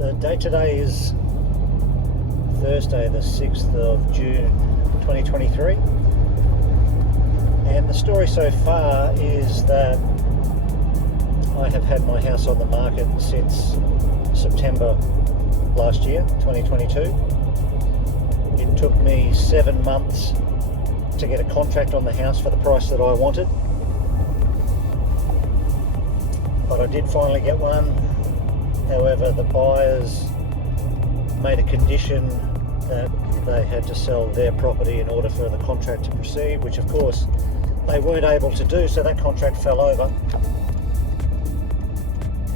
The date today is Thursday, the 6th of June 2023, and the story so far is that I have had my house on the market since September last year, 2022. It took me 7 months to get a contract on the house for the price that I wanted, but I did finally get one. However, the buyers made a condition that they had to sell their property in order for the contract to proceed, which of course they weren't able to do, so that contract fell over,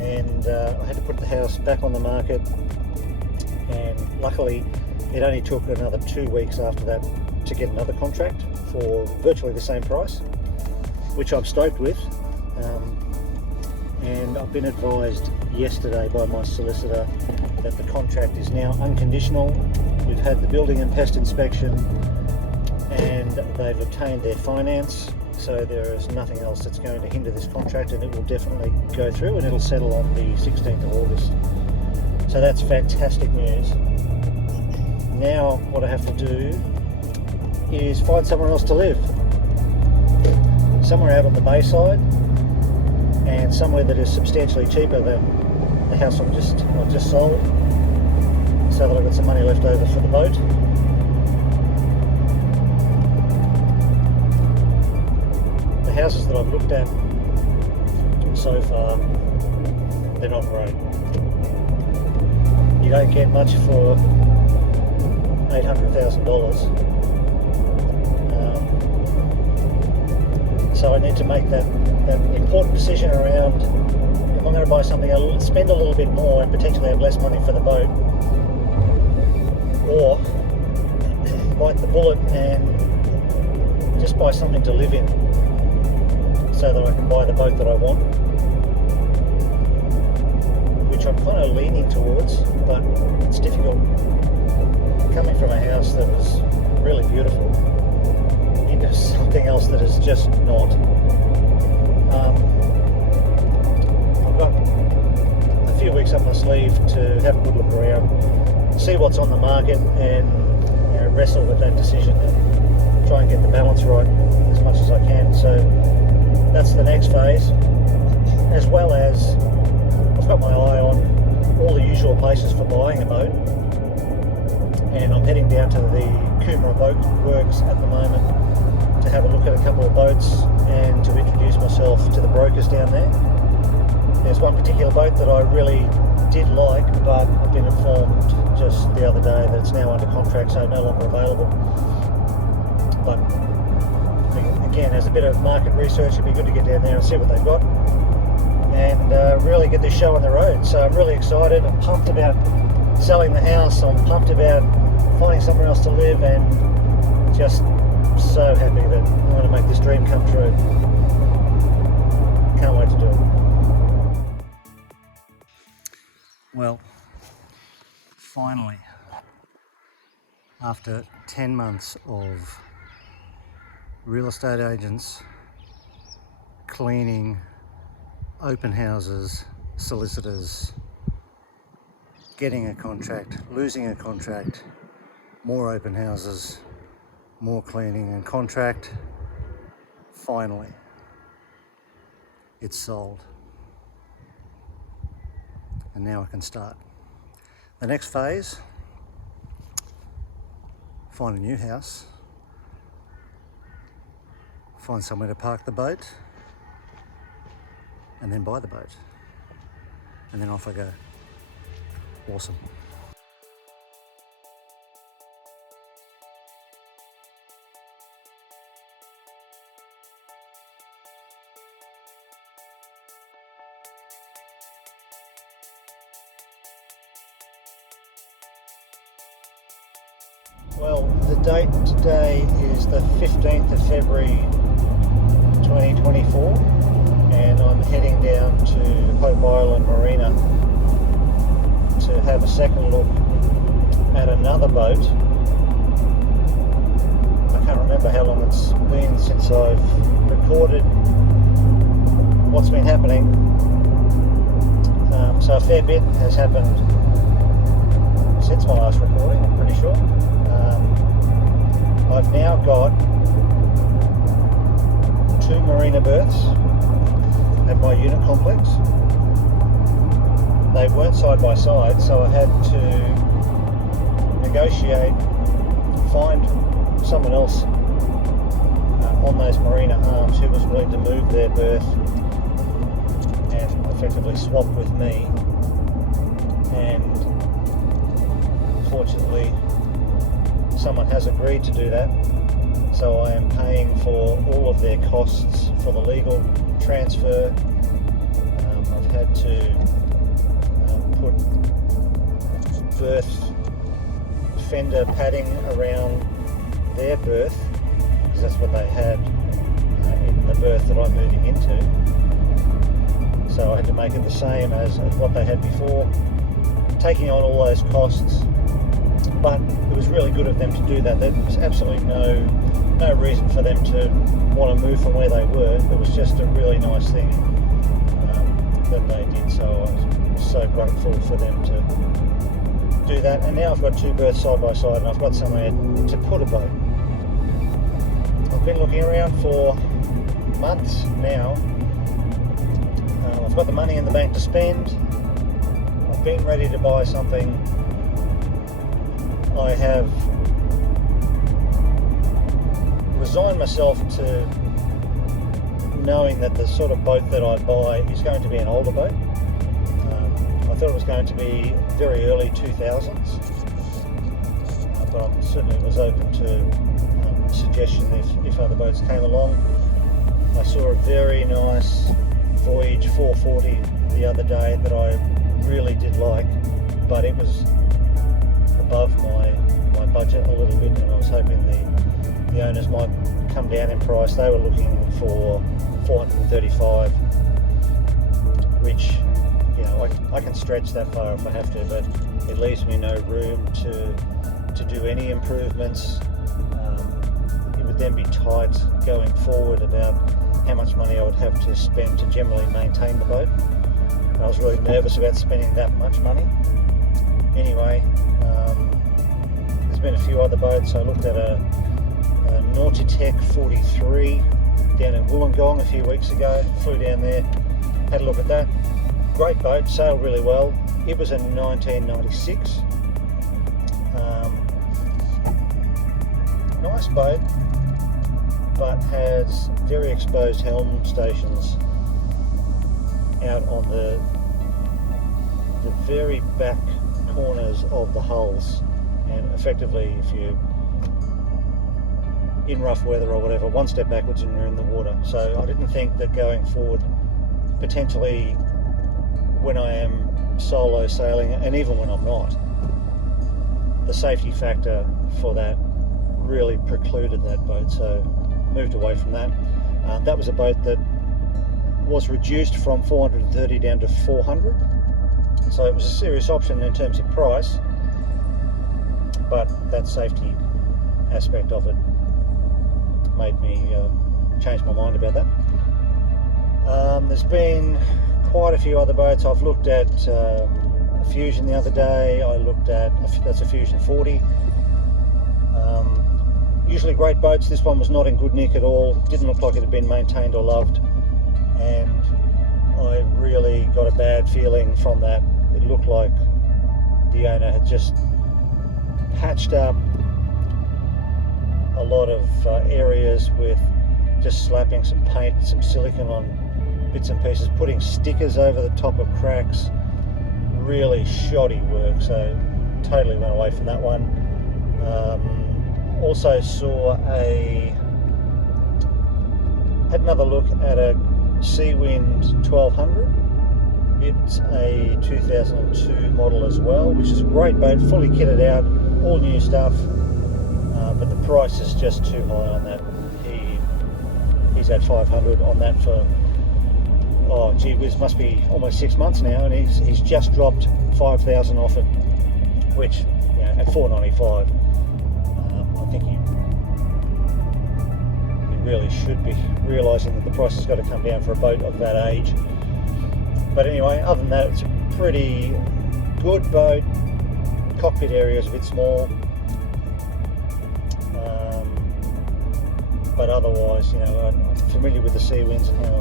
and I had to put the house back on the market. And luckily it only took another 2 weeks after that to get another contract for virtually the same price, which I'm stoked with. And I've been advised yesterday by my solicitor that the contract is now unconditional. We've had the building and pest inspection and they've obtained their finance, so there is nothing else that's going to hinder this contract, and it will definitely go through and it'll settle on the 16th of August. So that's fantastic news. Now what I have to do is find somewhere else to live, somewhere out on the bayside, and somewhere that is substantially cheaper than the house I've just sold, so that I've got some money left over for the boat. The houses that I've looked at so far, they're not great. You don't get much for $800,000. So I need to make that important decision around, if I'm going to buy something, I'll spend a little bit more and potentially have less money for the boat, or bite the bullet and just buy something to live in so that I can buy the boat that I want, which I'm kind of leaning towards, but it's difficult coming from a house that was really beautiful into something else that is just not. I've got a few weeks up my sleeve to have a good look around, see what's on the market, and wrestle with that decision and try and get the balance right as much as I can. So that's the next phase, as well as I've got my eye on all the usual places for buying a boat, and I'm heading down to the Coomera Boat Works at the moment to have a look at a couple of boats and to introduce myself to the brokers down there. There's one particular boat that I really did like, but I've been informed just the other day that it's now under contract, so no longer available. But again, as a bit of market research, it'd be good to get down there and see what they've got and really get this show on the road. So I'm really excited. I'm pumped about selling the house. I'm pumped about finding somewhere else to live, and just so happy that I'm going to make this dream come true. Can't wait to do it. Well, finally, after 10 months of real estate agents, cleaning, open houses, solicitors, getting a contract, losing a contract, more open houses, more cleaning and contract, finally, it's sold. And now I can start. The next phase, find a new house, find somewhere to park the boat, and then buy the boat. And then off I go. Awesome. Well, the date today is the 15th of February 2024, and I'm heading down to Hope Island Marina to have a second look at another boat. I can't remember how long it's been since I've recorded what's been happening, so a fair bit has happened since my last recording, I'm pretty sure. I've now got 2 marina berths at my unit complex. They weren't side by side, so I had to negotiate, find someone else on those marina arms who was willing to move their berth and effectively swap with me. And fortunately, someone has agreed to do that, so I am paying for all of their costs for the legal transfer. I've had to put berth fender padding around their berth, because that's what they had in the berth that I'm moving into. So I had to make it the same as what they had before, taking on all those costs. But it was really good of them to do that. There was absolutely no reason for them to want to move from where they were. It was just a really nice thing that they did. So I was so grateful for them to do that. And now I've got 2 berths side by side, and I've got somewhere to put a boat. I've been looking around for months now. I've got the money in the bank to spend. I've been ready to buy something. I have resigned myself to knowing that the sort of boat that I buy is going to be an older boat. I thought it was going to be very early 2000s, but I certainly was open to suggestion if other boats came along. I saw a very nice Voyage 440 the other day that I really did like, but it was above my budget a little bit, and I was hoping the owners might come down in price. They were looking for $435, which, you know, I can stretch that far if I have to, but it leaves me no room to do any improvements. It would then be tight going forward about how much money I would have to spend to generally maintain the boat. And I was really nervous about spending that much money. Anyway, there's been a few other boats. I looked at a Nautitech 43 down in Wollongong a few weeks ago. Flew down there, had a look at that. Great boat, sailed really well. It was a 1996. Nice boat, but has very exposed helm stations out on the very back corners of the hulls, and effectively if you're in rough weather or whatever, one step backwards and you're in the water. So I didn't think that going forward, potentially when I am solo sailing, and even when I'm not, the safety factor for that really precluded that boat, so moved away from that. That was a boat that was reduced from 430 down to 400, so it was a serious option in terms of price, but that safety aspect of it made me change my mind about that. There's been quite a few other boats. I've looked at a Fusion the other day. I looked at, that's a Fusion 40. Usually great boats. This one was not in good nick at all. Didn't look like it had been maintained or loved, and I really got a bad feeling from that. It looked like the owner had just patched up a lot of areas with just slapping some paint, some silicone on bits and pieces, putting stickers over the top of cracks. Really shoddy work, so totally went away from that one. Also had another look at a Seawind 1200. It's a 2002 model as well, which is a great boat, fully kitted out, all new stuff, but the price is just too high on that. He's at 500 on that for, oh gee whiz, must be almost 6 months now, and he's just dropped 5,000 off it, which, you know, at 495, I think he really should be realising that the price has got to come down for a boat of that age. But anyway, other than that, it's a pretty good boat, cockpit area is a bit small, but otherwise, you know, I'm familiar with the Seawinds and how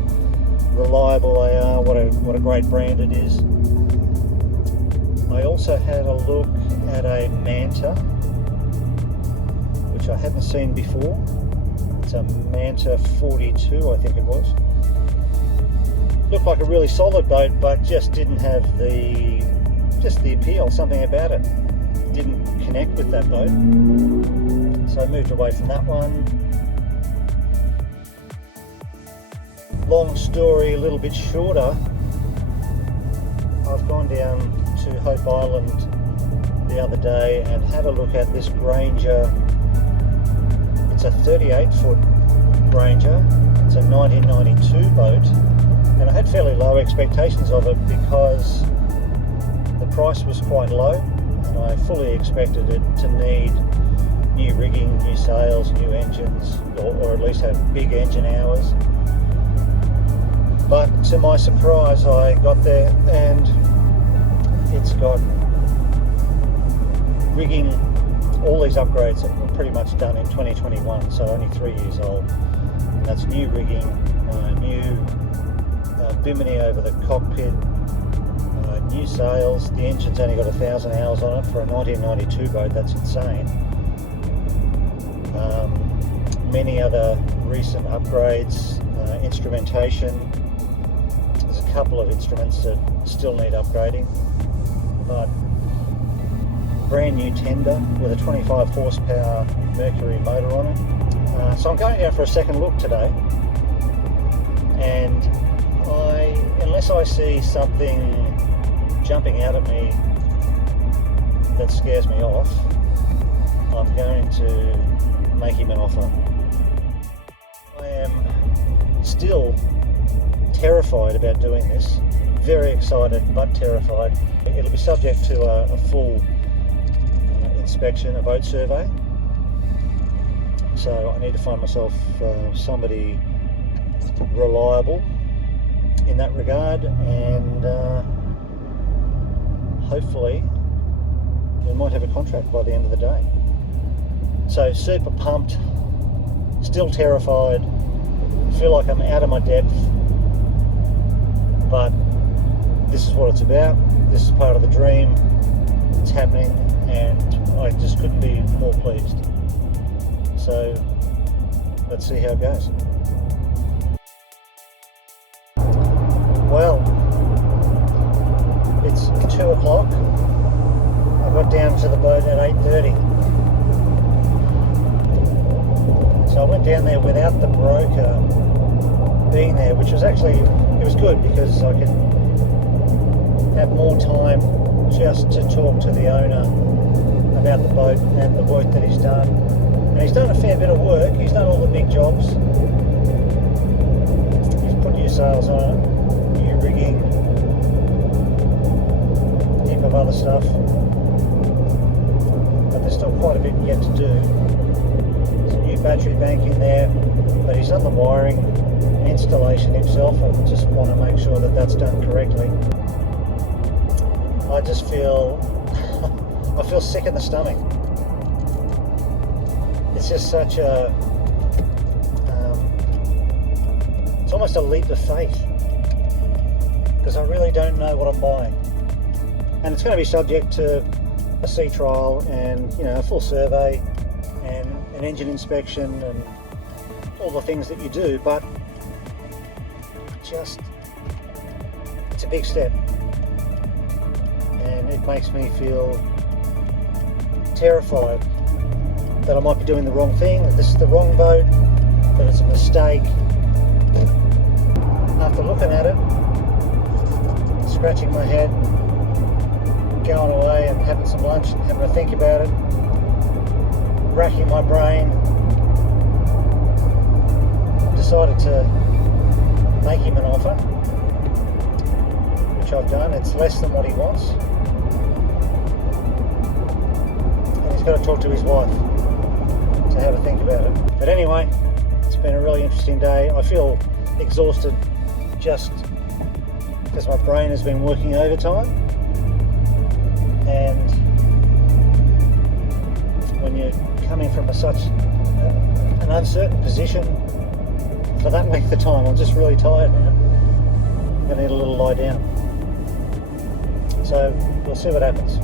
reliable they are, what a great brand it is. I also had a look at a Manta, which I hadn't seen before. It's a Manta 42, I think it was. Looked like a really solid boat, but just didn't have the appeal, something about it. Didn't connect with that boat. So I moved away from that one. Long story, a little bit shorter. I've gone down to Hope Island the other day and had a look at this Granger. It's a 38-foot Granger. It's a 1992 boat, and I had fairly low expectations of it because the price was quite low, and I fully expected it to need new rigging, new sails, new engines, or at least have big engine hours. But to my surprise, I got there and it's got rigging. All these upgrades are pretty much done in 2021, so only 3 years old. And that's new rigging, new bimini over the cockpit, new sails. The engine's only got 1,000 hours on it for a 1992 boat. That's insane. Many other recent upgrades, instrumentation. There's a couple of instruments that still need upgrading, but brand new tender with a 25 horsepower Mercury motor on it. So I'm going down for a second look today, and unless I see something jumping out at me that scares me off, I'm going to make him an offer. I am still terrified about doing this, very excited but terrified. It'll be subject to a full inspection, a boat survey, so I need to find myself somebody reliable in that regard, and hopefully we might have a contract by the end of the day. So super pumped, still terrified, feel like I'm out of my depth, but this is what it's about. This is part of the dream. It's happening, and I just couldn't be more pleased. So let's see how it goes. Well, it's 2 o'clock. I got down to the boat at 8:30. So I went down there without the broker being there, which was actually, it was good because I could have more time just to talk to the owner about the boat and the work that he's done. And he's done a fair bit of work. He's done all the big jobs. He's put new sails on it, new rigging, a heap of other stuff. But there's still quite a bit yet to do. There's a new battery bank in there, but he's done the wiring and installation himself. I just want to make sure that that's done correctly. I just feel, I feel sick in the stomach. It's just such a, it's almost a leap of faith, because I really don't know what I'm buying. And it's going to be subject to a sea trial and, you know, a full survey and an engine inspection and all the things that you do, but just, it's a big step. And it makes me feel terrified that I might be doing the wrong thing, that this is the wrong boat, that it's a mistake. After looking at it, scratching my head, going away and having some lunch and having a think about it, racking my brain, I've decided to make him an offer, which I've done. It's less than what he wants. And he's got to talk to his wife to have a think about it. But anyway, it's been a really interesting day. I feel exhausted just because my brain has been working overtime, and from such an uncertain position for that length of time. I'm just really tired now. I need a little lie down. So we'll see what happens.